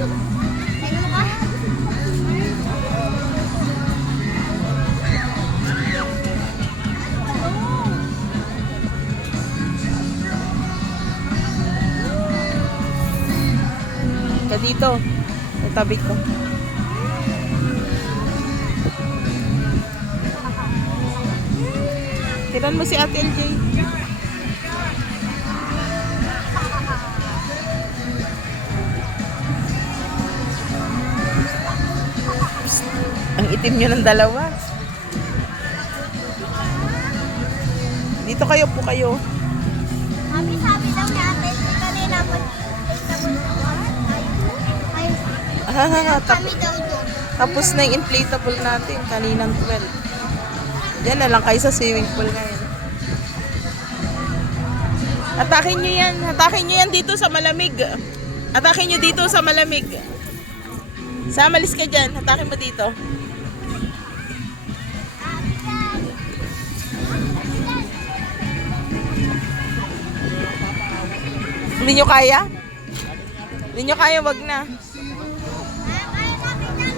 Ano ka? Ka dito. May tabi ko. Tinan mo si Ate LJ. Ang itim nyo ng dalawa. Dito kayo po kayo. Sabi daw natin, kanina mag-inflatable na kami daw doon. Tapos na yung inflatable natin kaninang 12. Diyan na lang kayo sa swimming pool ngayon. Atakin nyo yan. Atakin nyo yan dito sa malamig. Atakin nyo dito sa malamig. Samalis ka dyan. Atakin mo dito. Hindi nyo kaya? Hindi nyo kaya, wag na.